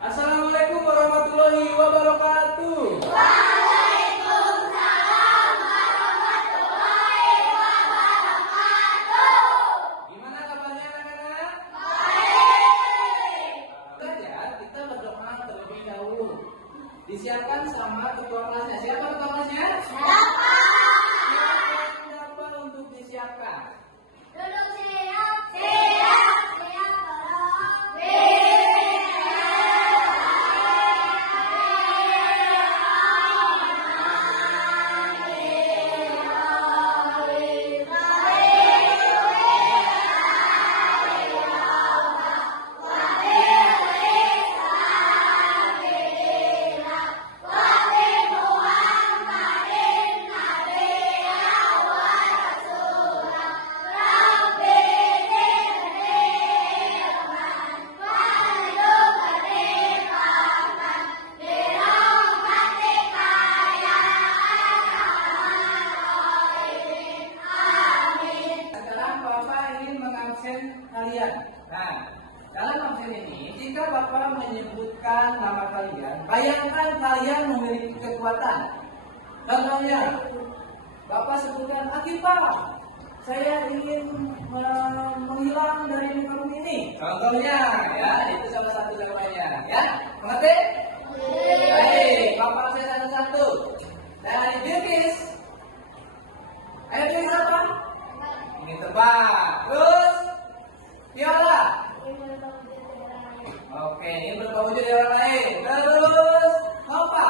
Assalamualaikum warahmatullahi wabarakatuh. Waalaikumsalam warahmatullahi wabarakatuh. Gimana kabarnya anak-anak? Baik. Belajar, kita berdoa terlebih dahulu. Disiapkan sama ketua kelasnya. Siapa ketua kelasnya? Bapak. Siapa untuk disiapkan? Duduk siap. Siap. Siap tolong. Sekarang Bapak ingin mengabsen kalian. Nah, dalam absen ini, jika Bapak menyebutkan nama kalian, bayangkan kalian memiliki kekuatan. Contohnya, Bapak sebutkan, Akifah, saya ingin menghilang dari muka bumi ini. Contohnya, ya, itu salah satu jawabannya. Ya, mengerti? Baik, Bapak saya satu-satu. Dari Bilkis. Ayo Bilkis apa? Ingin terbang. Terus Viola. Oke, ini berubah wujud dari orang lain. Terus Nova.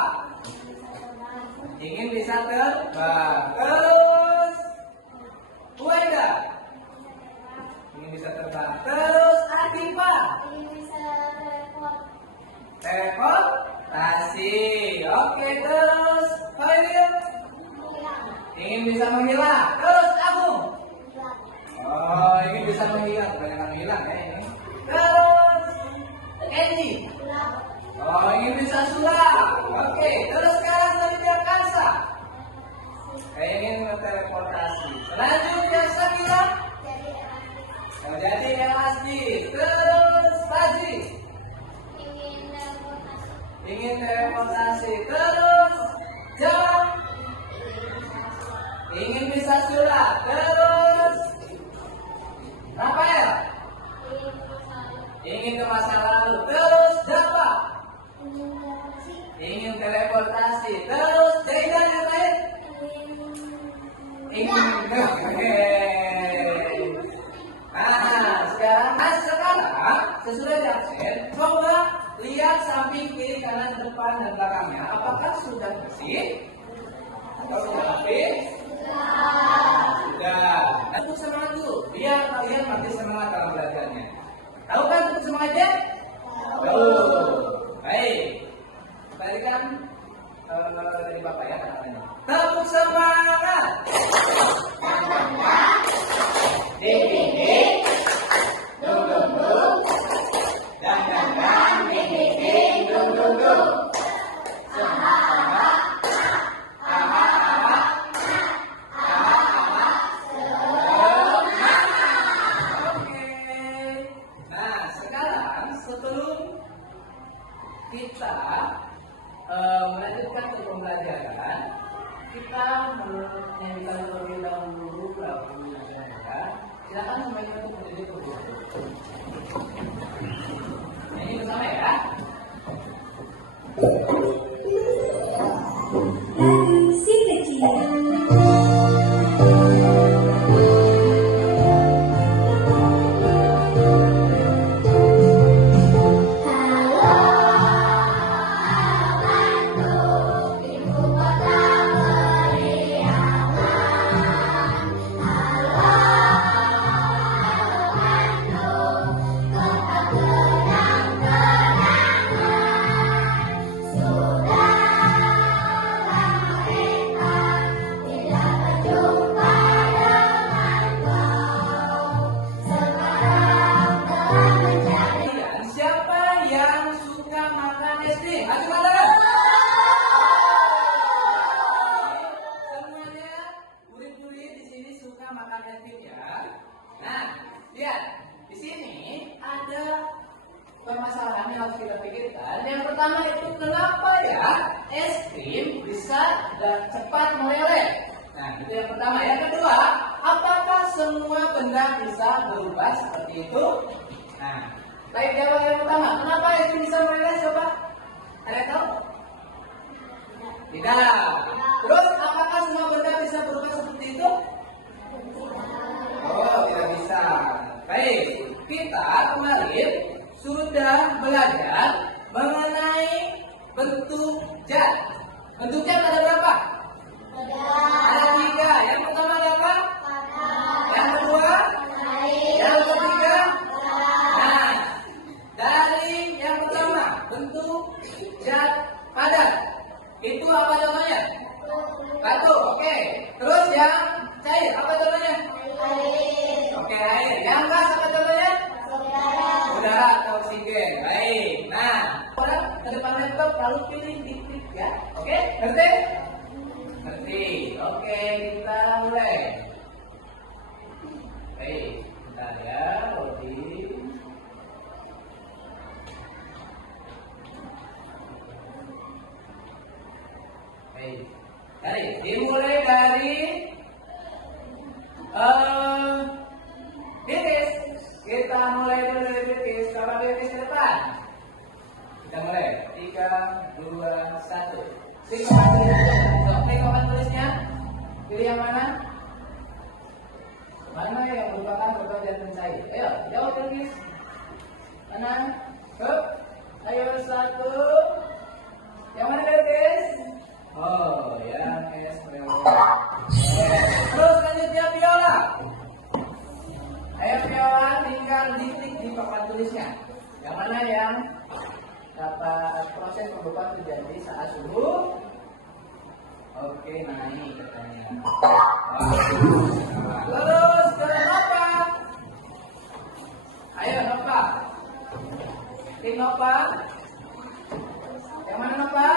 Ingin bisa terbang. Terus Ueda. Ingin bisa terbang. Terus Akifa. Teleportasi. Oke, terus Khalil. Ingin bisa menghilang. Terus Agung. Oh, ini bisa menghilang, banyak menghilang ya ini. Terus Andy. Oh, ini bisa sulap. Oke, terus sekarang selanjutnya Kansa. Ingin teleportasi. Selanjutnya Sakila. Oh, jadi elastis. Terus Taji. Ingin teleportasi. Terus Jalan. Ingin bisa sulap. Terus Rafael. Ingin ke masa lalu. Terus Java. Ingin teleportasi. Terus Jaidan yang lain. Ingin. Oke. Nah, sekarang sesudah di absen, coba lihat samping kiri kanan depan dan belakangnya. Apakah sudah bersih? Atau sudah rapih? Sudah. Tepuk semangat dulu, biar kalian makin semangat dalam belajarnya. Tahu kan tepuk semangatnya? Tahu. Baik. Balikan dari Bapak ya kata-katanya. Tepuk semangat. Ding ding ding. Dung dung dung. Dang dang dang. Ding ding ding. Dung dung dung. Sama sama. Ama ama. Kita melanjutkan ke pembelajaran, kita menyanyikan terlebih dahulu lagu Nasional. Silakan semuanya untuk berdiri terlebih dahulu. Ini bersama ya. Lagu si kecil. Siapa yang suka makan es krim? Ayo tangan. Semuanya murid-murid di sini suka makan es krim ya. Nah, lihat di sini ada permasalahan yang harus kita pikirkan. Yang pertama itu kenapa ya es krim bisa cepat meleleh? Nah, itu yang pertama. Yang kedua, apakah semua benda bisa berubah seperti itu? Nah, baik, jawab yang pertama. Kenapa es krim bisa meleleh? Coba, ada yang tahu? Tidak. Terus, apakah semua benda bisa berubah seperti itu? Oh, tidak bisa. Baik, kita kemarin sudah belajar mengenai bentuk zat. Bentuk zat ada berapa? Ada 3. Yang pertama ada apa? Yang kedua? Yang ketiga? Nah, dari yang pertama, bentuk zat padat. Itu apa contohnya? Batu, oke. Terus yang cair, apa contohnya? Oke, air. Yang gas apa contohnya? Udara atau oksigen. Baik. Nah, orang ke depan laptop lalu pilih titik ya. Oke, ngerti? Ngerti. Oke, kita mulai. Baik, bentar ya, loading. Baik. Dimulai dari titis. Kita mulai dulu dari titis. Coba titis ke depan. Kita mulai. 3, 2, 1. Klik papan tulisnya. Klik papan tulisnya. Pilih yang mana? Mana yang merupakan beban dan mencair? Ayo, jawab tulis. Mana? Hup. Ayo 1. Yang mana titis? Oh, yang es meleleh. Terus selanjutnya biola. Ayo biola, tinggal diklik di papan tulisnya. Yang mana yang dapat proses pembukaan terjadi saat suhu? Oke, naik katanya. Terus ke nova. Ayo nova. Klik nova. Yang mana nova?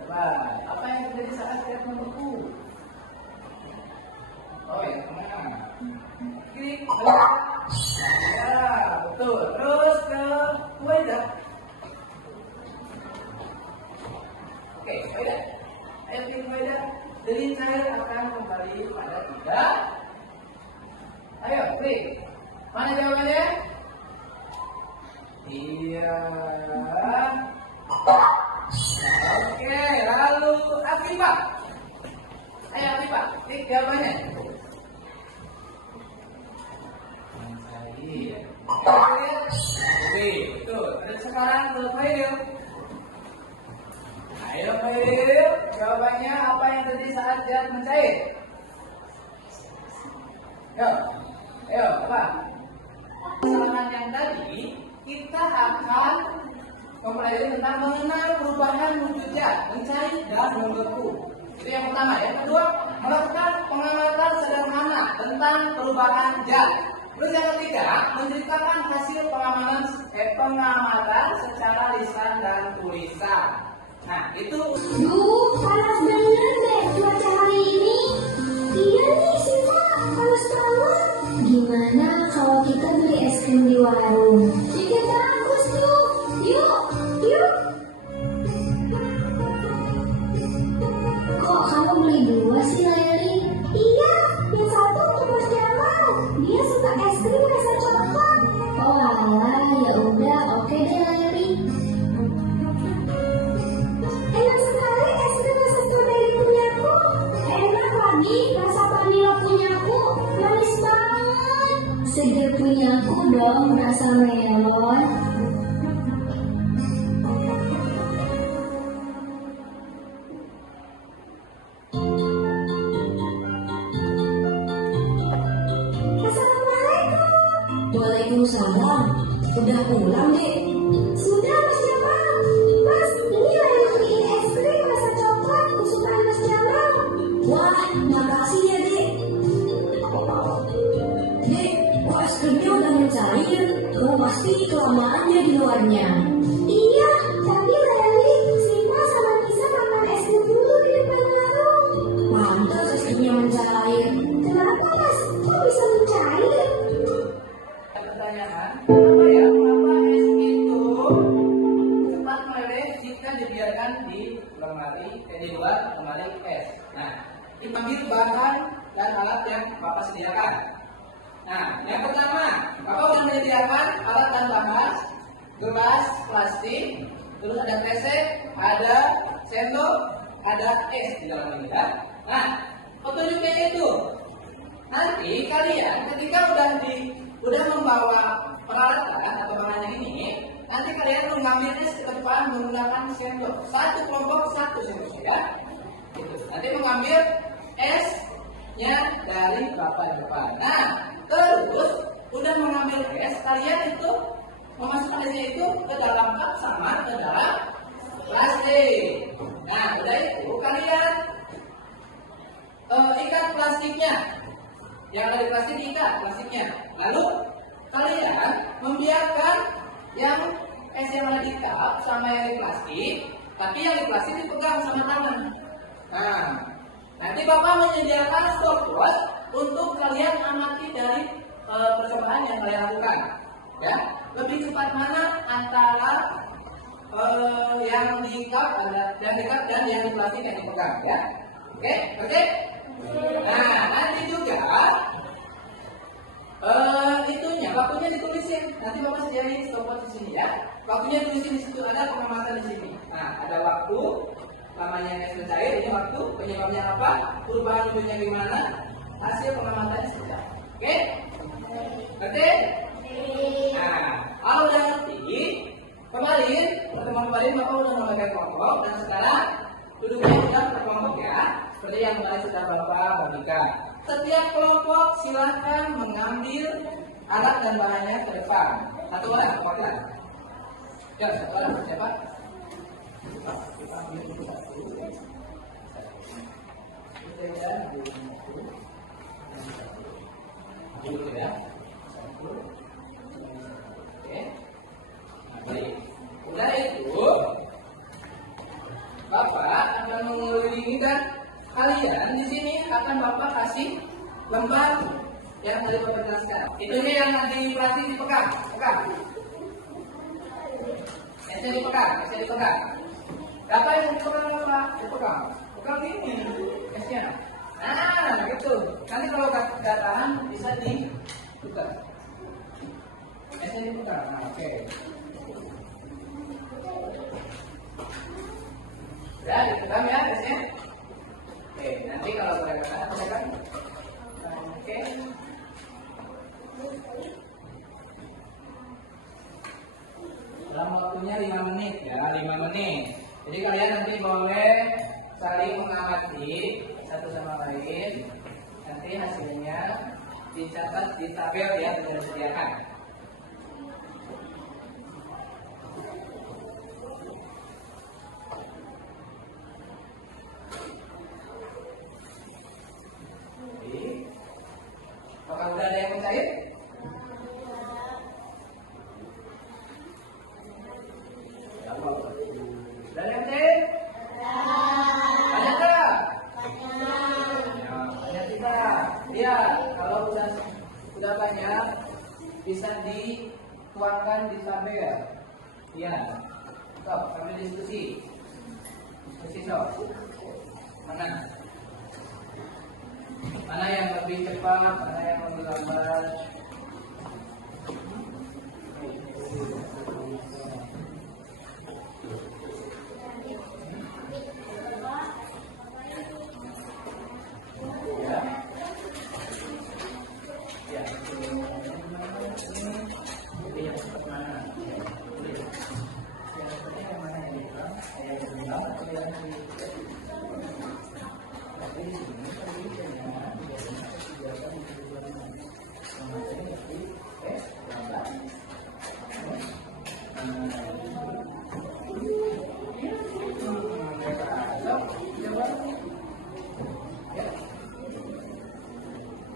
Coba, apa yang terjadi saat kita membeku? Oh ya, kemana? Klik, ya, betul. Terus ke wadah. Oke, wadah. Ayo klik wadah. Delin cair akan kembali pada 3. Ayo, klik. Mana jawabannya? Iya. Oke, lalu Afifa. Ayo Afifa, klik jawabannya. Oke, betul. Dan sekarang ke Faidil. Ayo Faidil, jawabannya apa yang terjadi saat zat mencair? Ayo, apa? Kesalahan yang tadi kita akan mempelajari tentang mengenal perubahan wujud zat, mencair dan membeku. Itu yang pertama. Yang kedua, melakukan pengamatan sederhana tentang perubahan zat. Terus yang ketiga, menceritakan hasil pengamatan secara lisan dan tulisan. Nah, itu. Panas bener deh cuaca hari ini. Iya nih, Siva, panas banget. Gimana kalau kita beli es krim di warung? Ide bagus tuh. Yuk. Kok kamu beli 2 sih, Leli? Iya, yang satu untuk Mas Jamal. Dia suka es krim rasa coklat. Oh alah, ya udah, oke deh Leli. Enak sekali es krim rasa stroberi punyaku. Enak lagi rasa vanila punyaku. Manis banget. Seger punyaku dong, rasa melon. Waalaikumsalam. Udah pulang, Dek? Sudah, Mas Jamal. Mas, ini Leli beliin es krim rasa coklat kesukaan Mas Jamal. Wah, makasih ya, Dek. Dek, kok es krimnya udah mencair? Oh, pasti kelamaan ya di luarnya. Iya, tapi Leli, Siva sama Nisa makan es krim dulu di depan warung. Pantes es krimnya mencair. Kenapa, Mas? Kok bisa mencair? Pertanyaan, kenapa ya? Kenapa mengambil bahan dan alat yang Bapak sediakan. Nah, yang pertama, Bapak sudah menyediakan alat dan bahan, gelas plastik, terus ada kresek, ada sendok, ada es di dalam ini ya. Nah, petunjuknya itu nanti kalian ketika udah membawa peralatan atau bahannya ini, nanti kalian mengambil es ke depan menggunakan sendok. Satu kelompok satu sendok ya. Gitu. Nanti mengambil esnya dari Bapak depan. Nah, terus udah mengambil es, kalian itu memasukkan esnya itu ke dalam cup sama ke dalam plastik. Nah, udah itu kalian ikat plastiknya. Yang ada di plastik diikat plastiknya. Lalu kalian membiarkan yang es yang ada di cup sama yang di plastik, tapi yang di plastik dipegang sama tangan. Nah, nanti Bapak menyediakan stopwatch untuk kalian amati dari percobaan yang kalian lakukan. Ya, lebih cepat mana antara yang di cup dan yang di plastik yang dipegang ya. Oke, oke. Nah, nanti juga waktunya ditulisin. Nanti Bapak sediain stopwatch di sini ya. Waktunya ditulisin di situ, ada pengamatan di sini. Nah, ada waktu lamanya es mencair, ini waktu, penyebabnya apa, perubahan wujudnya gimana, hasil pengamatannya sudah. Oke? Ngerti? Nah, kalau udah ngerti, kemarin pertemuan kemarin Bapak udah membagi kelompok dan sekarang duduknya sudah berkelompok ya, seperti yang kemarin sudah Bapak bagikan. Setiap kelompok silakan mengambil alat dan bahannya ke depan. Satu orang, wakil. Ya, satu orang siapa? Kita ambil dulu satu. Kita dulu ya. Satu. Oke. Nah, baik. Udah itu, Bapak akan mengelilingi dan kalian di sini akan Bapak kasih lembar yang tadi Bapak jelaskan. Itunya yang nanti plastik dipegang, pegang. Esnya dipegang. Data yang dipegang apa? Dipegang. Pegang ini esnya. Nah, gitu. Nanti kalau dataan bisa diputar. Esnya dipegang. Nah, oke. Ya, dipegang ya esnya. Oke, nanti kalau pegang. Oke. Dalam waktunya 5 menit ya, 5 menit. Jadi kalian nanti boleh saling mengamati satu sama lain. Nanti hasilnya dicatat di tabel ya, sudah disediakan. Apakah sudah ada yang mencair? Sudah ada yang mencair? Banyak tak? Banyak tidak? Iya, kalau sudah banyak bisa dituangkan di tabel. Iya. Stop, sambil diskusi. Stop. Mana yang lebih cepat, mana yang lebih lambat.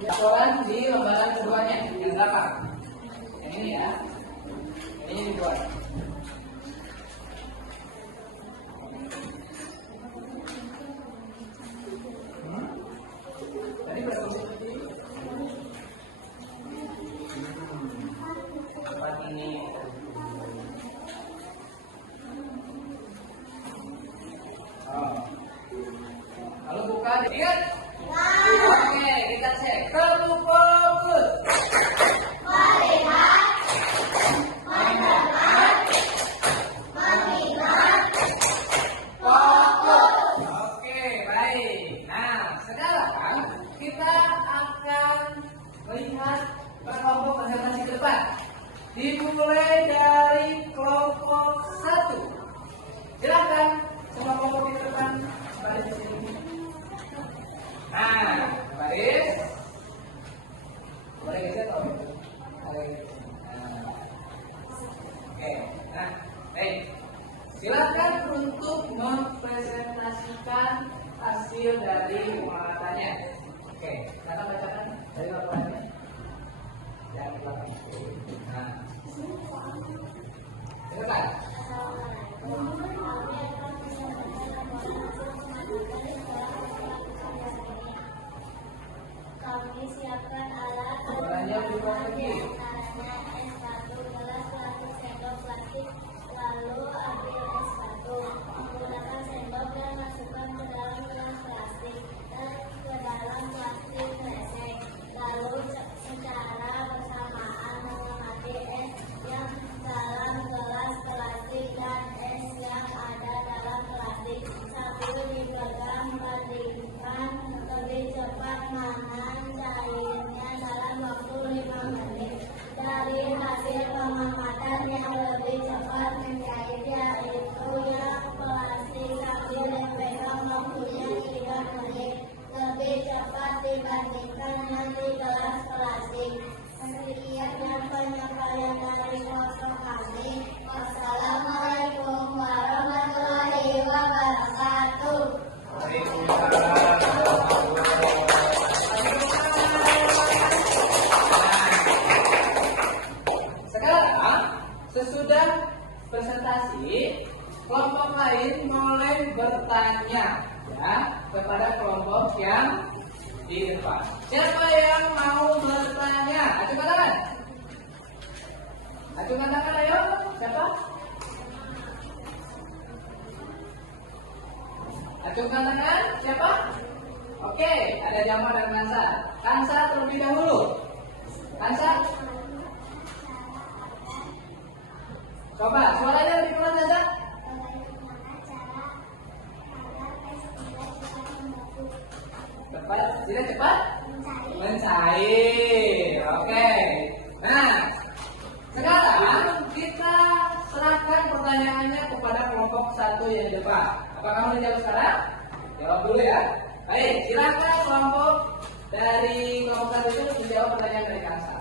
Laporan di lembaran keduanya yang berapa? Yang ini ya. Ini dibuat. Tadi berapa bukti? Tempat ini. Oh. Lalu buka, lihat. kelompok konsentrasi ke depan. Dimulai dari kelompok 1. Silakan semua kelompok di depan baris di sini. Nah, baris. Boleh geser atau itu? Oke, nah, baik. Silakan untuk mempresentasikan hasil dari pengamatannya. Oke, kita bacakan dari laporannya. Yang belakang. Nah, silakan. Kami siapkan alat Suaranya berubah lagi. antaranya S1 gelas plastik sendok plastik lalu ambil S1 menggunakan sendok dan masukkan ke dalam gelas plastik dan ke dalam plastik kresek lalu secara bersamaan mengamati es yang dalam gelas plastik dan es yang ada dalam plastik sambil dipegang bandingkan lebih cepat mana cairnya dalam waktu 5 menit. Dari hasil pengamatan yang lebih cepat mencair yaitu yang plastik sambil dipegang waktunya 3 menit lebih cepat dibandingkan yang di gelas plastik. Sekian penyampaian dari kelompok kami. Wassalamualaikum warahmatullahi wabarakatuh. Sekarang sesudah presentasi, kelompok lain mulai bertanya ya kepada kelompok yang di depan. Siapa yang mau bertanya? Acungkan tangan. Acungkan tangan, ayo. Siapa? Acungkan tangan. Siapa? Oke, ada Jamal dan Kansa. Kansa terlebih dahulu. Kansa. Coba suaranya lebih pelan saja. Cepat, tidak cepat? Mencair. Oke. Nah, sekarang kita serahkan pertanyaannya kepada kelompok 1 yang di depan. Apakah kamu dijawab sekarang? Jawab dulu ya. Baik, silakan kelompok dari kelompok 1 itu menjawab pertanyaan dari Kansa.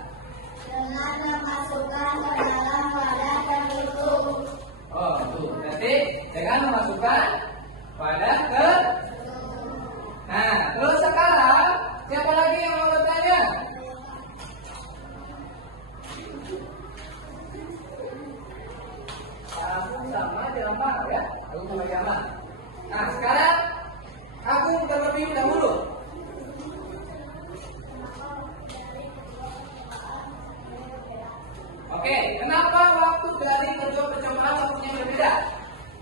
Dengan memasukkan ke dalam wadah tertutup. Oh, tuh. Berarti dengan memasukkan wadah ke. Nah, terus sekarang siapa lagi yang mau bertanya? Aku sama Jamal ya. Aku sama Jamal. Nah, sekarang aku terlebih dahulu. Oke, kenapa waktu dari kedua percobaan waktunya berbeda?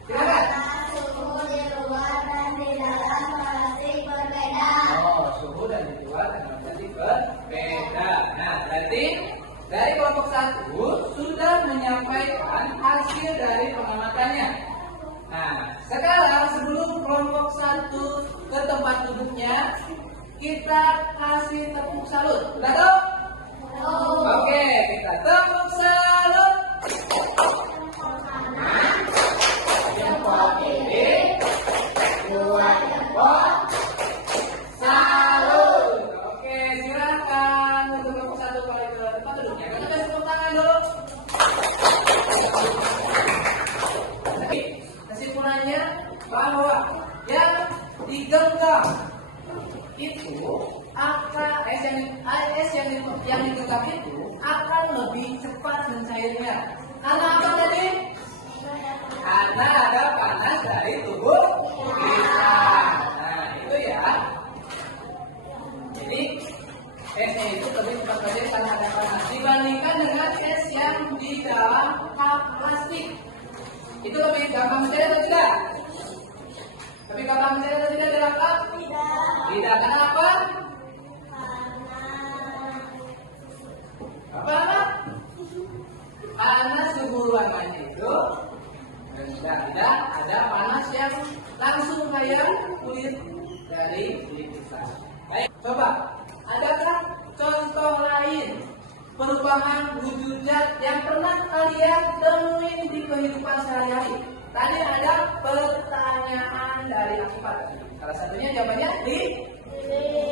Silakan. Suhu di luar dan di dalam plastik berbeda. Oh, suhu dan di luar dan plastik berbeda. Nah, berarti dari kelompok 1 sudah menyampaikan hasil dari pengamatannya. Nah, sekarang sebelum kelompok 1 ke tempat duduknya, kita kasih tepuk salut. Sudah tahu? Oke, kita tepuk salut. Jempol kiri, dua jempol, salut. Oke, silakan untuk kelompok 1 kembali ke tempat duduknya. Kita kasih tepuk tangan dulu. Tapi kesimpulannya bahwa yang digenggam itu yang digenggam itu akan lebih cepat mencairnya. Karena apa tadi? Karena ada panas dari tubuh kita. Nah, itu ya. Jadi esnya itu lebih cepat mencair karena ada panas dibandingkan dengan es yang di dalam cup plastik. Itu lebih gampang mencair atau tidak? Lebih gampang mencair atau tidak dalam cup? Tidak. Kenapa? Apa? Karena suhu ruangannya itu tidak ada panas yang langsung kayak kulit dari kulit kita. Baik, coba, adakah contoh lain perubahan wujud zat yang pernah kalian temuin di kehidupan sehari-hari. Tadi ada pertanyaan dari Akibat. Salah satunya jawabannya di.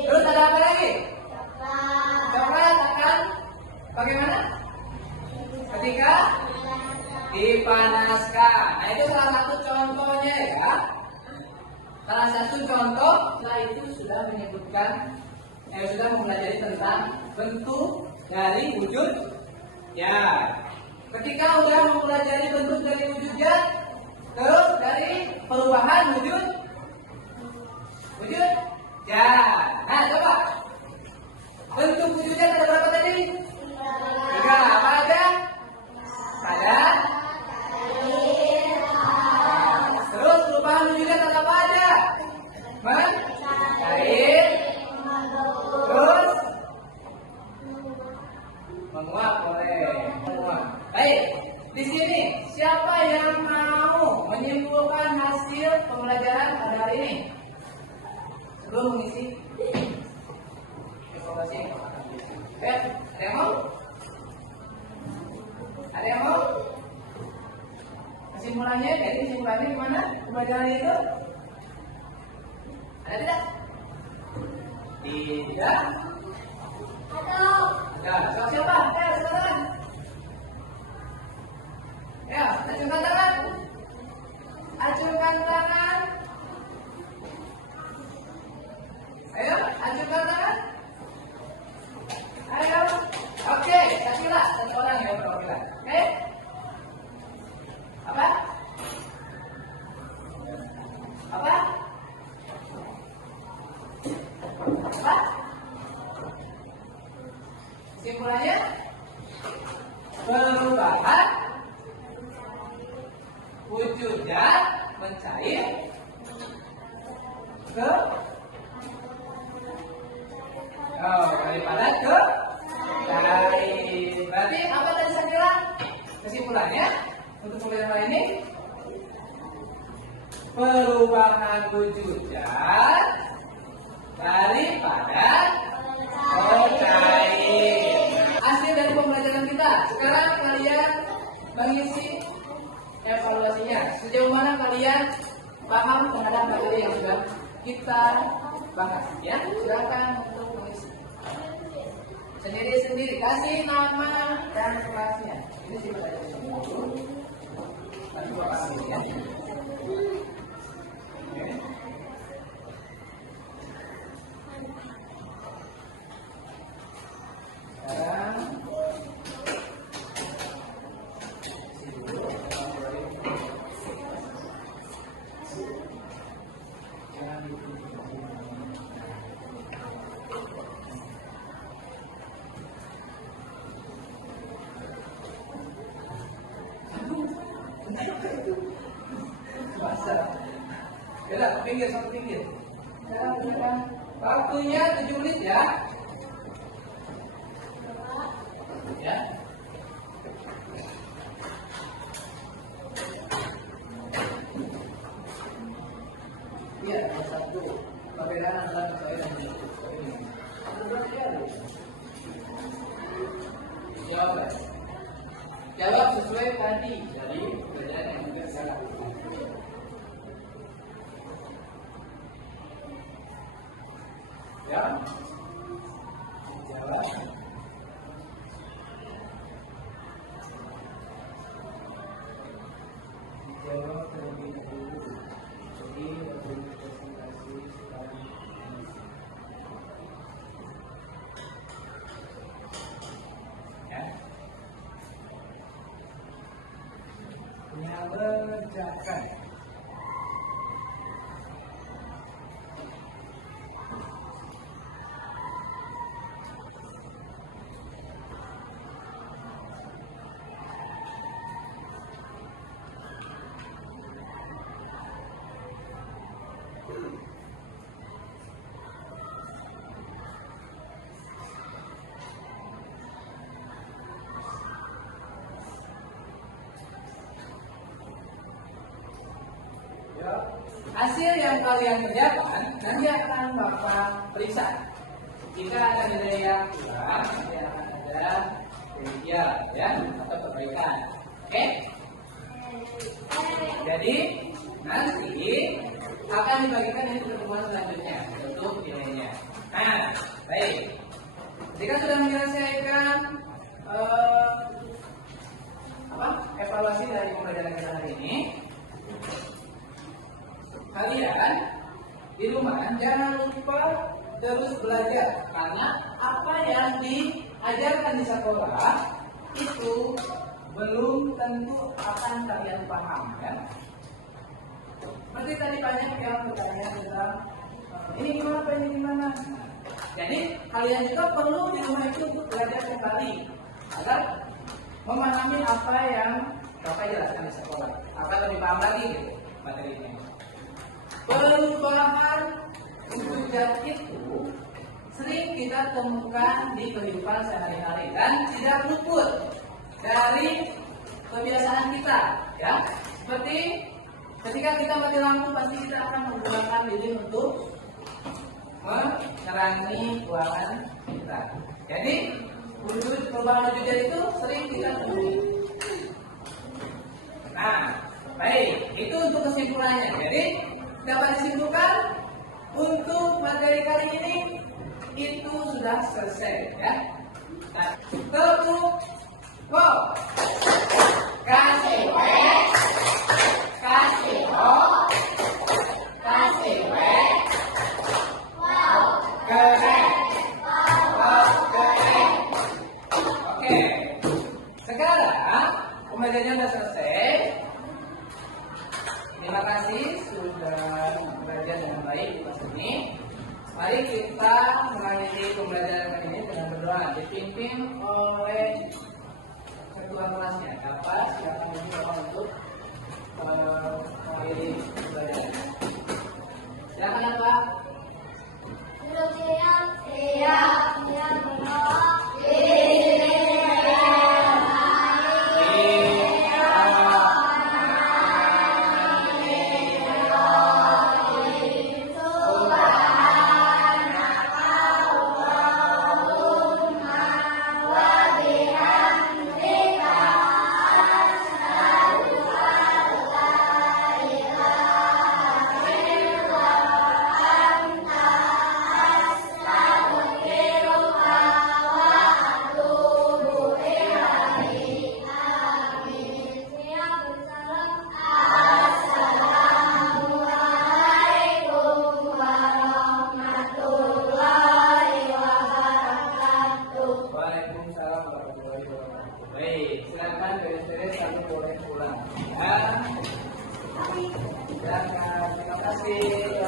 Terus ada apa lagi? Coklat akan bagaimana? Ketika dipanaskan. Nah, itu salah satu contohnya ya. Salah satu contoh. Setelah itu sudah menyebutkan, sudah mempelajari tentang bentuk dari wujud ya. Ketika sudah mempelajari bentuk dari wujud ya, terus dari perubahan wujud ya. Nah, coba bentuk wujudnya ada berapa tadi? 3. Apa aja? Padat. Terus perubahan wujudnya ada apa aja? Mencair. Terus menguap, menguap. Baik, di sini siapa yang mau menyimpulkan hasil pembelajaran pada hari ini? Sebelum mengisi evaluasi. Baik, ada yang mau? Ada yang mau? Kesimpulannya, jadi kesimpulannya gimana? Pembelajaran itu? Ada tidak? Tidak. Ya, siapa? Silakan. Ya, acungkan tangan. Acungkan tangan. Ayo, acungkan tangan. Ayo. Oke, kasihlah satu orang yang perwakilan. Oke? Apa? Apa? Apa? Kesimpulannya perubahan wujud zat mencair ke dari padat ke cair. Berarti apa tadi saya bilang? Kesimpulannya untuk pembelajaran ini perubahan wujud zat dari padat ke cair. Hasil dari pembelajaran kita. Sekarang kalian mengisi evaluasinya. Sejauh mana kalian paham terhadap materi yang sudah kita bahas? Ya, silakan untuk mengisi sendiri-sendiri. Kasih nama dan kelasnya. Ini sih pelajaran dulu. Tadi gua kasih ya. Oke. Beda, pinggir satu pinggir. Waktunya 7 menit ya. Ya. Iya, ada satu. Perbedaan antara saya dan ini. Jawab. Jawab sesuai tadi dari pelajaran yang sudah saya lakukan. Ya, jawab. Jawab terlebih dahulu. Jadi waktu presentasi sekarang ya. Mengerjakan. Hasil yang kalian kerjakan nanti akan Bapak periksa. Jika ada nilai yang kurang, nanti akan ada sosial ya atau perbaikan. Oke? Jadi nanti akan dibagikan ini pertemuan selanjutnya untuk nilainya. Nah, baik. Jika sudah menyelesaikan evaluasi dari pembelajaran kita hari ini, kalian di rumah jangan lupa terus belajar, karena apa yang diajarkan di sekolah itu belum tentu akan kalian paham ya. Seperti tadi banyak yang bertanya tentang ini gimana Pak, ini gimana. Jadi kalian juga perlu di rumah itu untuk belajar kembali agar memahami apa yang Bapak jelaskan di sekolah, agar lebih paham lagi gitu materinya. Perubahan wujud itu sering kita temukan di kehidupan sehari-hari dan tidak luput dari kebiasaan kita ya. Seperti ketika kita mati lampu, pasti kita akan menggunakan lilin untuk menerangi ruangan kita. Jadi perubahan wujud itu sering kita temui. Nah, baik, itu untuk kesimpulannya. Jadi dapat disimpulkan untuk materi kali ini itu sudah selesai ya. Nah, tepuk wow. Kasih wek, kasih ho, kasih wek. Wow, keren. Wow, keren. Oke, sekarang pembelajarannya sudah selesai. Terima kasih sudah belajar dengan baik di kelas ini. Mari kita mengakhiri pembelajaran kali ini dengan berdoa, dipimpin oleh ketua kelasnya. Dapat silakan berdoa untuk mengakhiri pembelajaran. Silakan Pak. Duduk siap, siap berdoa. Baik, silakan beres-beres lalu boleh pulang. Ya. Silakan, terima kasih.